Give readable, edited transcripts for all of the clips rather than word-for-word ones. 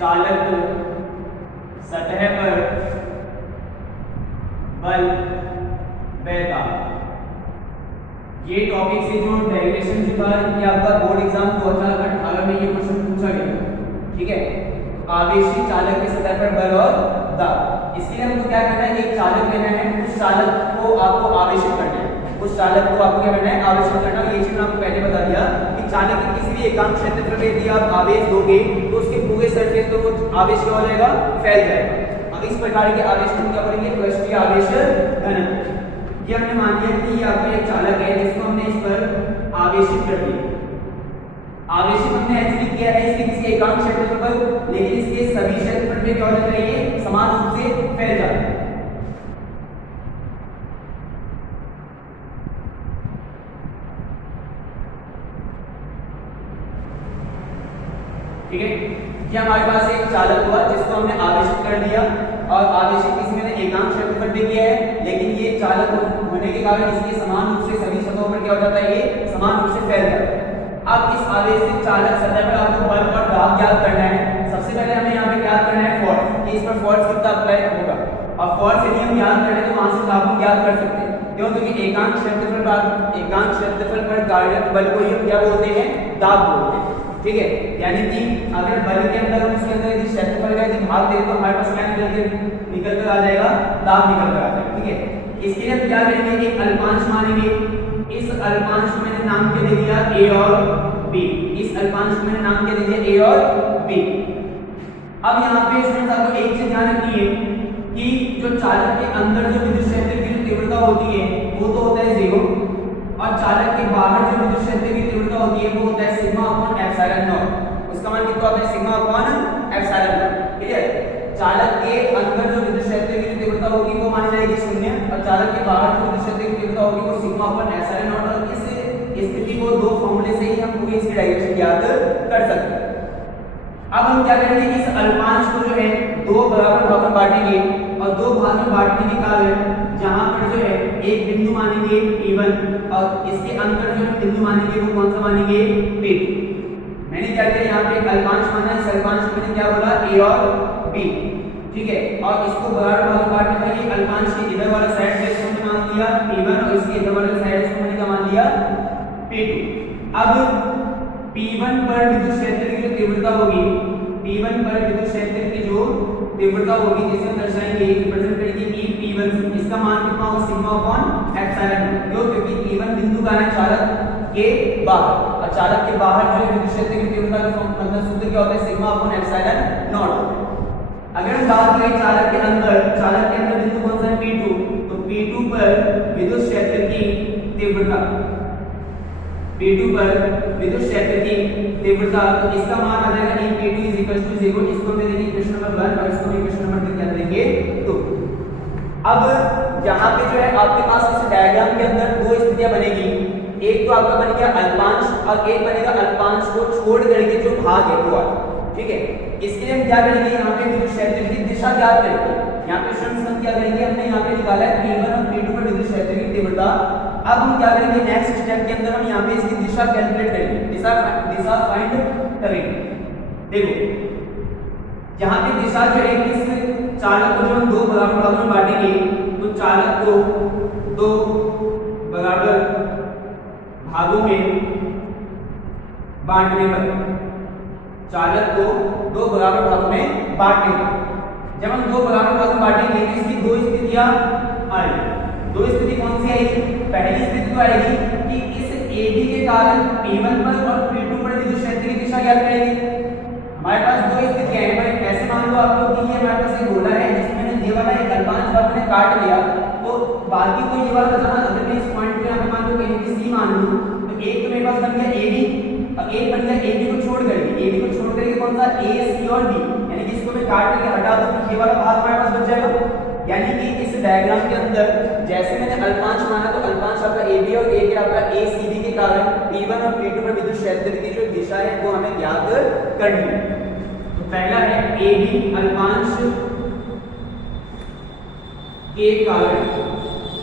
चालक सतह पर बल बेताब। ये टॉपिक से जो डेरिवेशन जो था ये आपका बोर्ड एग्जाम 2018 में ये क्वेश्चन पूछा गया। ठीक है, आवेशी चालक के सतह पर बल और दाब। इसके लिए हमको क्या करना है, एक चालक लेना है, उस चालक को आपको आवेशित करना है, उस चालक को आपको क्या करना है, आवेशित करना है। ये चीज आपको पहले बता दिया कि चालक के किसी भी एकांक क्षेत्रफल में यदि आप आवेश दोगे तो उसके पूरे सरफेस पर वो आवेश क्या हो जाएगा, फैल जाएगा। अब इस प्रकार के आवेश को क्या करेंगे, पृष्ठीय आवेश घनत्व। ये हमने मान लिया कि ये आपका एक चालक है जिसको हमने इस पर आवेशित कर दिया। आवेशित हमने एक्चुअली किया है इसके किसी एकांक क्षेत्रफल पर, लेकिन इसके सभी क्षेत्रफल पे क्या हो जाता है, ये समान रूप से फैल जाता है। ठीक है, ये हमारे पास एक चालक हुआ जिसको हमने आवेशित कर दिया और आवेशित किसी में एकांक क्षेत्रफल पे किया है, लेकिन ये चालक होने के कारण इसके समान रूप से सभी सतहों पर क्या हो जाता है, ये समान रूप से फैल जाता है। अब इस आवेश से चालक सतह पर आपको बल और दाब ज्ञात करना है। सबसे पहले हमें यहाँ पे ज्ञात करना है फोर्स, कि इस पर फोर्स कितना अप्लाई होगा। और फोर्स यदि हम ज्ञात करें तो वहां से दाब हम ज्ञात कर सकते हैं, क्यों, क्योंकि एकांक क्षेत्रफल पर कार्यरत बल को हम क्या बोलते हैं, दाब बोलते हैं। ठीक है, यानी कि अगर बल के अंदर हम उसके अंदर यदि क्षेत्रफल का यदि भाग दें तो हमारे पास क्या निकल कर आ जाएगा, दाब निकल कर आ जाएगा। ठीक है, इसके लिए हम क्या करेंगे, एक अल्पांश मानेंगे। इस अल्पांश को मैंने नाम क्या दे दिया, a और b। इस अल्पांश को मैंने नाम क्या दे दिया, a और b। अब यहाँ पे स्टूडेंट्स आपको एक चीज ध्यान रखनी है कि जो चालक के अंदर जो विद्युत क्षेत्र की जो तीव्रता होती है वो तो होता है 0, और चालक के बाहर जो विद्युत क्षेत्र की तीव्रता होती है वो होता है सिग्मा अपॉन एप्सिलॉन नॉट। उसका मान कितना होता है, सिग्मा अपॉन एप्सिलॉन नॉट। ठीक है, चालक के अंदर जो विद्युत क्षेत्र की तीव्रता होगी वो मानी जाएगी 0, और चालक के बाहर जो विद्युत क्षेत्र की तीव्रता होगी वो सिग्मा अपॉन एप्सिलॉन नॉट। और इस स्थिति को दो फॉर्मूले से ही हम पूरी इसकी डायरेक्शन ज्ञात कर सकते हैं। अब हम क्या करेंगे, इस अल्पांश को जो है दो बराबर भागों में बांटेंगे, और दो भाग में बांटने के कारण जहां पर जो है एक बिंदु मानेंगे P1 और इसके अंदर जो बिंदु मानेंगे वो कौन सा मानेंगे, P2। मैंने क्या किया, यहाँ पे एक अल्पांश माना है, इस अल्पांश को मैंने क्या बोला, a और b। ठीक है, और इसको बराबर भागों में बांटने पर ये अल्पांश के इधर वाला साइड जो इसको मैंने मान लिया P1 और इसके इधर वाला साइड इसको मैंने क्या मान लिया, P2। अब P1 पर विद्युत क्षेत्र की जो तीव्रता होगी, P1 पर विद्युत क्षेत्र की जो तीव्रता होगी जिसे हम दर्शाएंगे, रिप्रेजेंट करेंगे E P1 से। इसका मान कितना होगा, सिग्मा अपॉन एप्सिलॉन नॉट। क्यों, क्योंकि P1 बिंदु का है चालक के बाहर, और चालक के बाहर जो है विद्युत क्षेत्र की तीव्रता का मतलब सूत्र क्या होता है, सिग्मा अपॉन एप्सिलॉन नॉट। अगर हम बात करें चालक के अंदर बिंदु कौन सा है, P2, तो P2 पर विद्युत क्षेत्र की तीव्रता, P2 पर विद्युत क्षेत्र की तीव्रता, तो इसका मान आ जाएगा E P2 = 0। इसको दे देंगे इक्वेशन नंबर 1 और इसको इक्वेशन नंबर 2 क्या देंगे 2। अब यहाँ पे जो है आपके पास इस डायग्राम के अंदर दो स्थितियां बनेगी। एक तो आपका बन गया अल्पांश और एक बनेगा अल्पांश को छोड़ करके जो भाग है वो वाला। ठीक है, इसके लिए हम क्या करेंगे, यहाँ पे विद्युत क्षेत्र की दिशा ज्ञात करेंगे। यहाँ पे स्टूडेंट्स हम क्या करेंगे, हमने यहाँ पे निकाला है P1 और P2 पर विद्युत क्षेत्र की तीव्रता। अब हम क्या करेंगे, नेक्स्ट स्टेप के अंदर हम यहाँ पे इसकी दिशा कैलकुलेट करेंगे, दिशा फाइंड करेंगे। देखो यहाँ पे दिशा जो है, इस चालक को जो हम दो बराबर भागों में बांटेंगे, तो चालक को दो बराबर भागों में बांटने पर, चालक को दो बराबर भागों में बांटने पर, जब हम दो बराबर भागों में बांटेंगे तो इसकी दो स्थितियां आएगी। दो स्थिति कौन सी आएगी, पहली स्थिति तो आएगी कि इस AB के कारण P1 पर और P2 पर विद्युत क्षेत्र की दिशा ज्ञात करेंगे। हमारे पास दो स्थितियां हैं भाई, ऐसे मान लो आप लोग कि ये हमारे पास एक गोला है जिसमें ये वाला एक अल्पांश भाग में काट लिया, तो बाकी को ये वाला बचाना। अगर मैं इस पॉइंट पे यहाँ पे मान लो कहीं भी C मान लूं, तो एक तो मेरे पास बन गया AB और एक बन गया AB को छोड़ करके कौन सा, A, C और D, यानी कि इसको मैं काट करके हटा दूं तो ये वाला भाग हमारे पास बच जाएगा। यानी कि इस डायग्राम के अंदर जैसे मैंने अल्पांश माना तो अल्पांश आपका AB और A के आपका ACD के कारण P1 और P2 पर विद्युत क्षेत्र की जो दिशा है वो हमें ज्ञात करनी है। तो पहला है AB अल्पांश के कारण,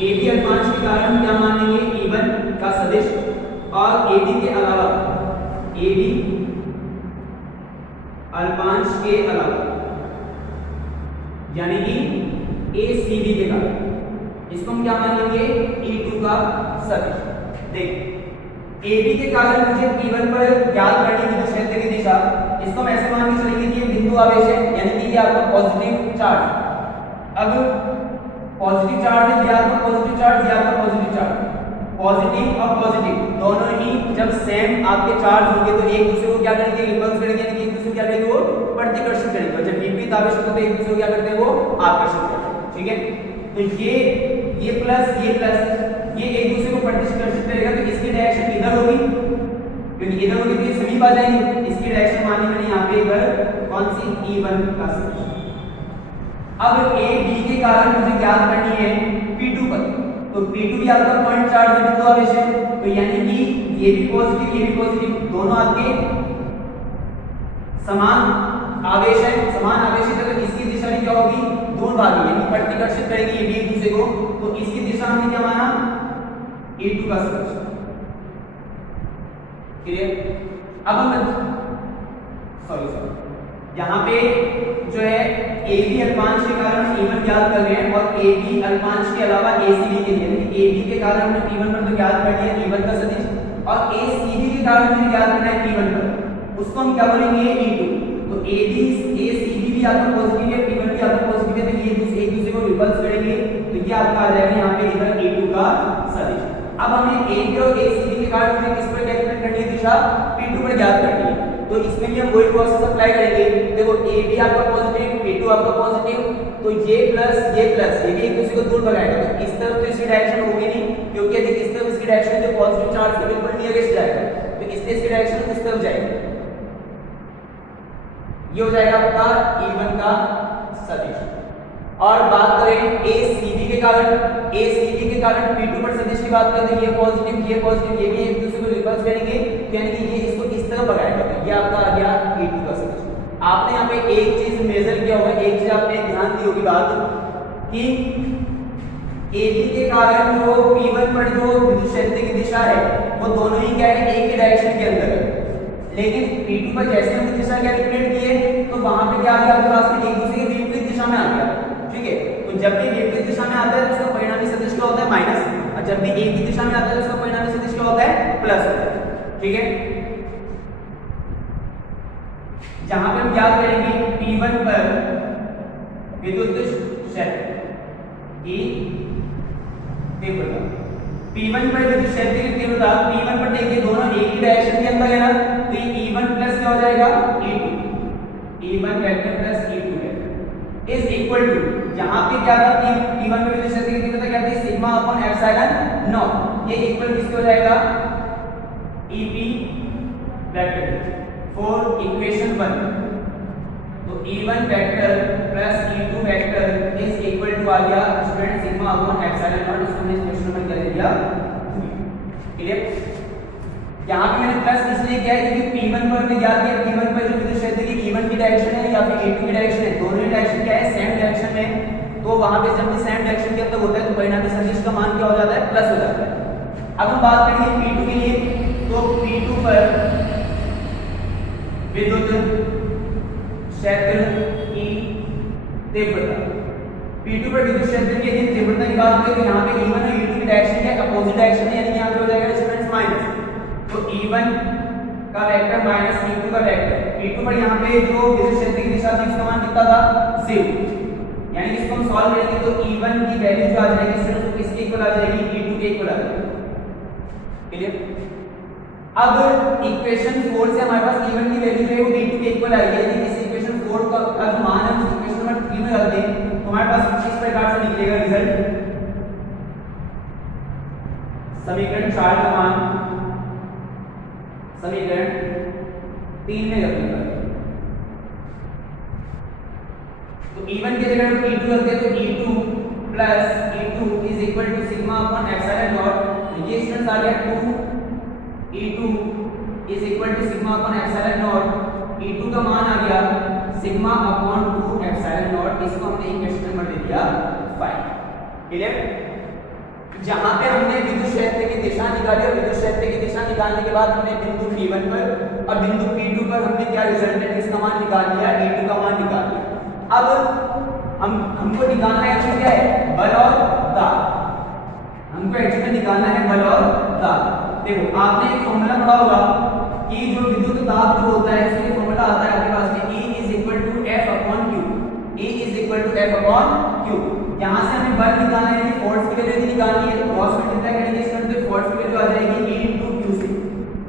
AB अल्पांश के कारण हम क्या मानेंगे, P1 का सदिश, और AB के अलावा AB अल्पांश के अलावा, यानी कि ACB के कारण इसको हम क्या मानेंगे, E2 का सदिश। देख AB के कारण मुझे P1 पर ज्ञात करनी है विद्युत क्षेत्र की दिशा, इसको हम ऐसे मान के चलेंगे कि ये बिंदु आवेश है, यानी कि ये आपका पॉजिटिव चार्ज। अब पॉजिटिव चार्ज है, ये आपका पॉजिटिव चार्ज, ये आपका पॉजिटिव चार्ज, पॉजिटिव और पॉजिटिव दोनों ही जब सेम आपके चार्ज होंगे तो एक दूसरे को क्या करेंगे, रिपल्स करेंगे, यानी कि एक दूसरे को क्या करेंगे, वो प्रतिकर्षित करेंगे। जब विपरीत आवेश होते हैं तो एक दूसरे को क्या करते हैं, वो आकर्षित करते हैं। ठीक है, तो ये प्लस ये एक दूसरे को प्रतिकर्षित करेगा, तो इसकी डायरेक्शन इधर होगी, क्योंकि इधर होगी तो ये समीप आ जाएंगे। इसकी डायरेक्शन मानी मैंने यहाँ पे इधर कौन सी, E1 का सदिश। अब AB के कारण मुझे ज्ञात करनी है P2 पर, तो P2 भी आपका पॉइंट चार्ज बिंदु आवेश है, तो यानी कि ये भी पॉजिटिव दोनों आपके समान आवेश है, समान आवेश है, तो इसकी दिशा भी क्या होगी, दूरभागी, यानी प्रतिकर्षित करेगी ये भी एक दूसरे को, तो इसकी दिशा हमने क्या माना, E2 का सदिश। क्लियर? अब हम सॉरी यहाँ पे जो है AB अल्पांश के कारण E1 ज्ञात कर रहे हैं, और AB अल्पांश के अलावा ACB के लिए, यानी AB के कारण हमने P1 पर तो ज्ञात कर लिया E1 का सदिश, और ACB के कारण मुझे ज्ञात करना है P1 पर, उसको हम क्या बोलेंगे, E2। तो ACB भी आपका पॉजिटिव है, P1 भी आपका पॉजिटिव है, तो ये एक दूसरे को रिपल्स करेंगे, तो ये आपका आ जाएगा यहाँ पे इधर E2 का सदिश। अब हमें AB और ACB के कारण मुझे किस पर कैलकुलेट करनी है, दिशा P2 पर ज्ञात करनी है, तो इसमें भी हम वही प्रोसेस अप्लाई करेंगे। देखो AB आपका पॉजिटिव, P2 आपका पॉजिटिव, तो ये प्लस ये भी एक दूसरे को दूर भगाएगा, तो इस तरफ तो इसकी डायरेक्शन होगी नहीं, क्योंकि यदि इस तरफ इसकी डायरेक्शन जो पॉजिटिव चार्ज के बिल्कुल नियरेस्ट जाएगा, तो इसलिए इसकी डायरेक्शन उस तरफ जाएगी। ये हो जाएगा आपका E1 का सदिश। और बात करें ACB के कारण P2 पर सदिश की बात करें, तो ये पॉजिटिव ये भी एक दूसरे को रिपल्स करेंगे, यानी कि ये इसको इस तरह भगाएगा, तो ये आपका आ गया E2 का सदिश। आपने यहाँ पे एक चीज मेजर किया होगा, एक चीज आपने ध्यान दी होगी बात कि AB के कारण जो P1 पर जो विद्युत क्षेत्र की दिशा है वो दोनों ही क्या है, एक ही डायरेक्शन के अंदर है, लेकिन P2 पर जैसे हमने दिशा कैलकुलेट की है तो वहां पे क्या आ गया, आपके पास में एक दूसरे के विपरीत दिशा में आ गया। ठीक है, तो जब भी विपरीत दिशा में आता है तो उसका परिणामी सदिश क्या होता है, माइनस, और जब भी एक ही दिशा में आता है तो उसका परिणामी सदिश क्या होता है, प्लस होता है। ठीक है, जहां पर हम याद करेंगे P1 पर विद्युत क्षेत्र की तीव्रता, P1 पर विद्युत क्षेत्र की तीव्रता, P1 पर देखिए दोनों एक ही डायरेक्शन के अंदर है ना, तो ये E1 प्लस क्या हो जाएगा, E2, E1 vector plus E2 vector is equal to, यहां पे क्या था कि P1 पर विद्युत क्षेत्र की तीव्रता क्या थी, सिग्मा अपॉन एप्सिलॉन नॉट, ये इक्वल किसके हो जाएगा, EP वेक्टर फॉर इक्वेशन 1, तो E1 vector plus E2 vector is equal to आ गया student sigma upon epsilon naught, इसको हमने इक्वेशन नंबर क्या दे दिया। क्लियर? यहां पे मैंने प्लस इसलिए किया है क्योंकि P1 पर हमने ज्ञात किया, P1 पर जो विद्युत क्षेत्र की E1 की डायरेक्शन है या फिर E2 की डायरेक्शन है, दोनों ही डायरेक्शन क्या है, सेम डायरेक्शन में, तो वहां पे जब भी सेम डायरेक्शन के अंदर होता है तो परिणामी सदिश का मान क्या हो जाता है, प्लस हो जाता है। अब हम बात करेंगे P2 के लिए, तो P2 पर विद्युत क्षेत्र की तीव्रता, P2 पर विद्युत क्षेत्र की यदि तीव्रता की बात करें तो यहाँ पे E1 और E2 की डायरेक्शन है, अपोजिट डायरेक्शन है, यानी यहाँ पे हो जाएगा स्टूडेंट्स माइनस, तो E1 का वेक्टर माइनस E2 का वेक्टर, P2 पर यहाँ पे जो विद्युत क्षेत्र की दिशा थी उसका मान कितना था, 0, यानी इसको हम सॉल्व करेंगे तो E1 की वैल्यू जो आ जाएगी सिर्फ किसके इक्वल आ जाएगी, E2 के इक्वल आ जाएगी। क्लियर? अब इक्वेशन 4 से हमारे पास E1 की वैल्यू जो है वो E2 के इक्वल आई है, यदि इस इक्वेशन 4 का जो मान है उस इक्वेशन नंबर 3 में रख दें तो हमारे पास कुछ इस प्रकार से निकलेगा रिजल्ट, समीकरण 4 का मान समीकरण 3 में रखने पर, तो E1 की जगह हम E2 रखते हैं, तो E2 plus E2 is equal to sigma upon epsilon naught, ये स्टूडेंट्स आ गया 2 E2 is equal to sigma upon epsilon naught, E2 का मान आ गया सिग्मा अपॉन 2 एप्सिलॉन नॉट, इसको हमने इक्वेशन नंबर दे दिया 5। क्लियर? जहां पे हमने विद्युत क्षेत्र की दिशा निकाली और विद्युत क्षेत्र की दिशा निकालने के बाद हमने बिंदु P1 पर और बिंदु P2 पर हमने क्या रिजल्टेंट किसका मान निकाल लिया, E2 का मान निकाल लिया। अब हमको निकालना है क्या है, बल और दाब। हमको एक्चुअली निकालना है बल और दाब। देखो आपने एक फॉर्मूला पढ़ा होगा कि जो विद्युत दाब जो होता है उसके फॉर्मूला आता है आपके पास में E is equal to F upon Q। E is equal to F upon Q। यहाँ से हमें बल निकालना है, फोर्स की वैल्यू निकालनी है, तो क्रॉस मल्टीप्लाई करेंगे इसमें, तो फोर्स की वैल्यू आ जाएगी E into Q से।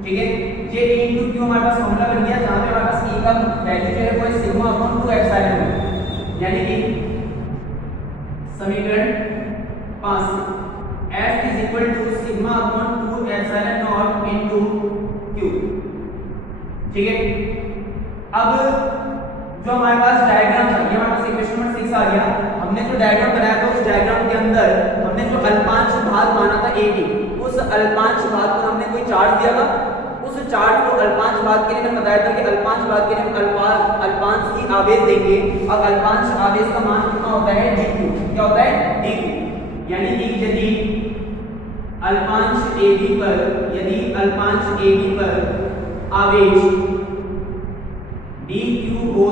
ठीक है, ये E into Q हमारे पास फॉर्मूला बन गया, जहाँ पे हमारे पास E का वैल्यू जो है वो है सिग्मा अपॉन 2 एप्सिलॉन नॉट, यानी कि समीकरण 5 F is equal to sigma upon 2 epsilon not into Q। ठीक है, अब जो हमारे पास डायग्राम था, ये हमारे पास इक्वेशन नंबर 6 आ गया। हमने जो डायग्राम बनाया था उस डायग्राम के अंदर हमने जो अल्पांश भाग माना था AB, उस अल्पांश भाग पर हमने कोई चार्ज दिया था। उस चार्ज को अल्पांश भाग के लिए मैंने बताया था कि अल्पांश भाग के लिए हम अल्पांश की आवेश देंगे और अल्पांश आवेश का मान कितना होता है, dq। क्या होता है, dq। यानी कि यदि अल्पांश AB पर आवेश dq हो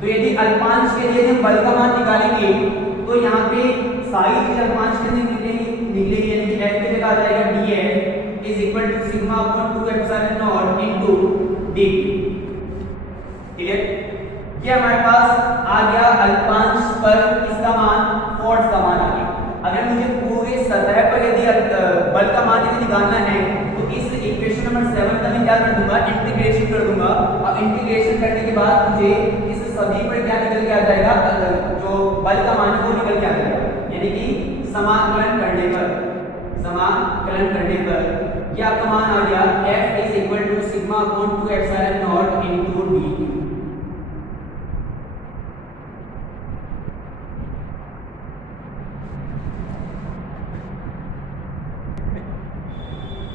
तो यदि अल्पांश के लिए हम बल का मान निकालेंगे तो यहाँ पे सारी चीज अल्पांश के लिए निकलेगी, यानी कि F की जगह आ जाएगा dF is equal to sigma upon 2 epsilon naught into dq। Clear, ये हमारे पास आ गया अल्पांश पर इसका मान, फोर्स का मान आ गया। अगर मुझे पूरे सतह पर यदि बल का मान यदि निकालना है तो इस इक्वेशन नंबर 7 का मैं क्या कर दूंगा, इंटीग्रेशन कर दूंगा। अब इंटीग्रेशन करने के बाद मुझे इस सभी पर क्या निकल के आ जाएगा, जो बल का मान है वो निकल के आ जाएगा, यानी कि समाकलन करने पर क्या आपका मान आ गया, F is equal to sigma upon 2 epsilon naught into dq।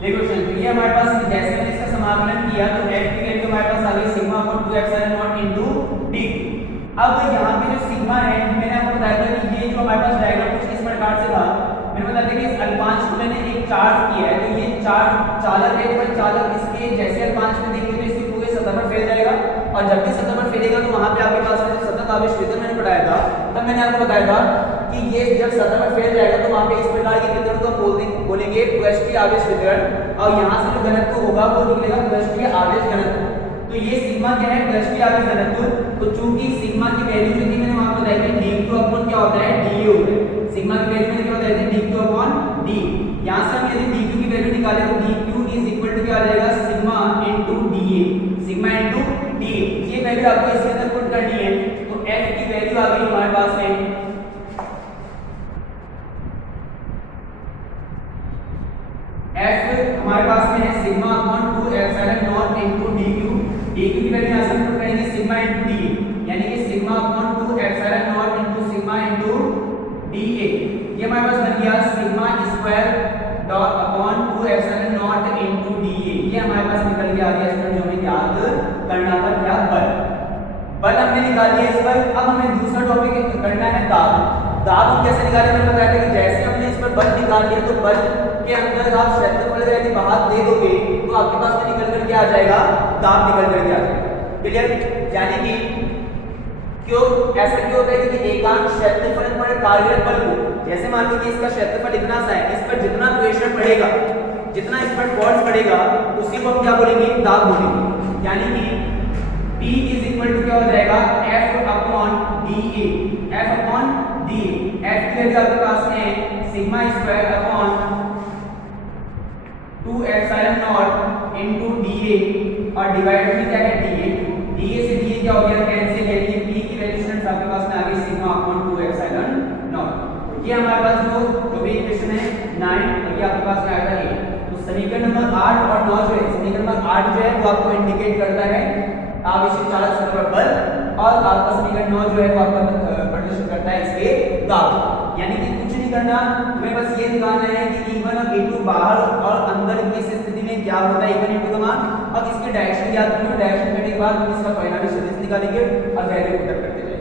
देखो ये हमारे पास जैसे मैंने इसका समाकलन किया तो F की वैल्यू हमारे पास आ गई sigma upon 2 epsilon naught into dq। अब यहाँ पे जो सिग्मा है, मैंने आपको बताया था कि ये जो हमारे पास डायग्राम कुछ इस प्रकार से था। मैंने बताया था कि इस अल्पांश को मैंने एक चार्ज किया है, तो ये चार्ज चालक है, पर चालक इसके जैसे अल्पांश में देंगे तो इसके पूरे सतह पर फैल जाएगा, और जब भी सतह पर फैलेगा तो वहां पे आपके पास में जो सतत आवेश वितरण मैंने पढ़ाया था, तब मैंने आपको बताया था कि ये जब सतह पर फैल जाएगा तो वहां पे इस प्रकार के वितरण को हम बोलेंगे पृष्ठीय आवेश वितरण, और यहाँ से जो घनत्व होगा वो निकलेगा पृष्ठीय आवेश घनत्व। तो ये सिग्मा क्या है, पृष्ठीय आवेश घनत्व। तो चूंकि सिग्मा की वैल्यू जो थी मैंने वहां पर बताई थी dq अपॉन क्या होता है, dA होता है। सिग्मा की वैल्यू मैंने क्या बताई थी, dq अपॉन d। यहां से हम यदि dq की वैल्यू निकालें तो dq इज इक्वल टू क्या आ जाएगा, sigma into dA, sigma into dA। ये वैल्यू आपको इसके अंदर पुट करनी है, तो f की वैल्यू आ गई हमारे पास में f हमारे पास में है sigma upon 2 epsilon naught into dq। dq की वैल्यू यहां से पुट करेंगे सिग्मा इनटू dA, यानी कि sigma upon 2 epsilon naught into sigma into dA। ये हमारे पास बन गया sigma square dot upon 2 epsilon naught into dA। ये हमारे पास निकल के आ गया स्टूडेंट, जो हमें याद करना था क्या, बल हमने निकाल लिया इस पर। अब हमें दूसरा टॉपिक करना है दाब हम कैसे निकालें, मैंने बताया था कि जैसे हमने इस पर बल निकाल लिया तो बल के अंदर आप क्षेत्रफल यदि बाहर दे दोगे तो आपके पास में निकल कर क्या आ जाएगा, दाब निकल कर क्या आ जाएगा। क्लियर, यानी कि क्यों ऐसा क्यों होता है, क्योंकि एकांक क्षेत्रफल पर कार्यरत बल को, जैसे मान लो कि इसका क्षेत्रफल इतना सा है, इस पर जितना प्रेशर पड़ेगा, जितना इस पर फोर्स पड़ेगा उसी को हम क्या बोलेंगे, दाब बोलेंगे। यानी कि P इज इक्वल टू क्या हो जाएगा, F upon dA, F upon dA। F की वैल्यू आपके पास में sigma square upon 2 epsilon naught into dA, और डिवाइड में क्या है dA। dA से dA क्या हो गया, कैंसिल, यानी कि P की वैल्यू स्टूडेंट्स आपके पास में आ गई सिग्मा अपॉन 2 एप्सिलॉन नॉट। ये हमारे पास जो भी इक्वेशन है 9, और ये आपके पास में आया था 8। तो समीकरण नंबर 8 और 9 जो है, समीकरण नंबर 8 जो है वो आपको इंडिकेट करता है आवेशित चालक सतह पर बल, और आपका समीकरण 9 जो है वो आपका प्रदर्शित करता है इसके दाब। यानी कि कुछ नहीं करना, तुम्हें बस ये निकालना है कि E1 और E2 बाहर और अंदर की स्थिति में क्या होता है, E1 E2 का मान, अब इसके डायरेक्शन याद करो। डायरेक्शन करने के बाद हम इसका परिणामी सदिश निकालेंगे और वैल्यू पुट करते जाएंगे।